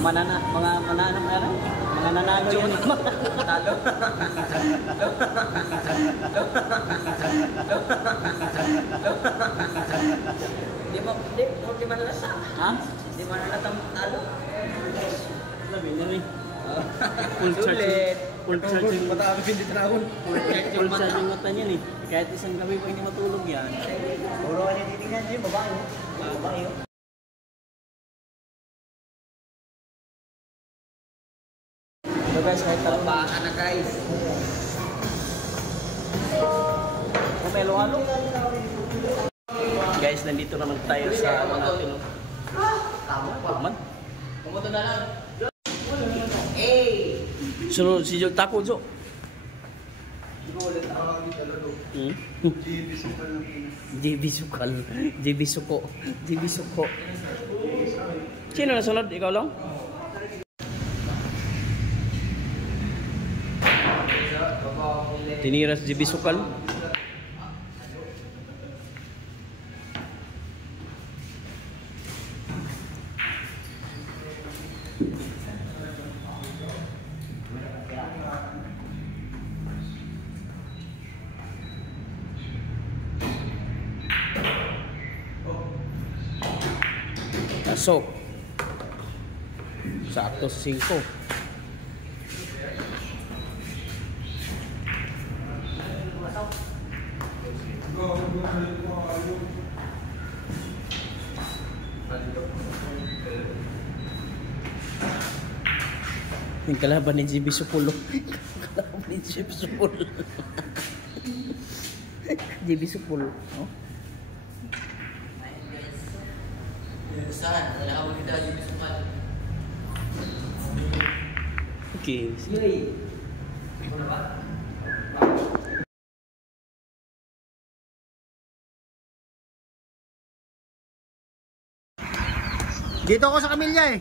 Mga nanalo yun. Talo. Di man lasa. Ha? Di man nalatang talo. Labi na rin. Full charge. Full charging. Matami hindi tinawon. Full charging mata niyan eh. Kahit isang gabi pa hindi matulog yan. Puro ka niya titignan niya, babae. Babae. So guys, kahit talo. Baka na guys. Kumelo-halo. Guys, nandito naman tayo sa natin. Man. Pumunta na lang. Hey! Sunod si Jog Taco, Jo. JB Sukal. JB Suko. JB Suko. Sino na sunod? Ikaw lang? Tiniras JB Sukal. Pasok. Sakto sa 5. Yung kalaban ni JB Supulo. Kalaban ni JB Supulo. JB Supulo. Oh. Saan? Wala ka magkita yung bisukan. Okay. Yay! Ano ba? Dito ako sa Camilla eh.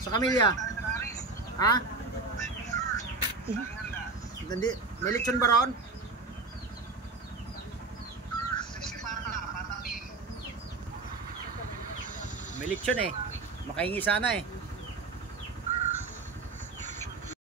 Sa Camilla. Ha? Hindi, may lechon ba ron? May lechon eh. Makahingi sana eh.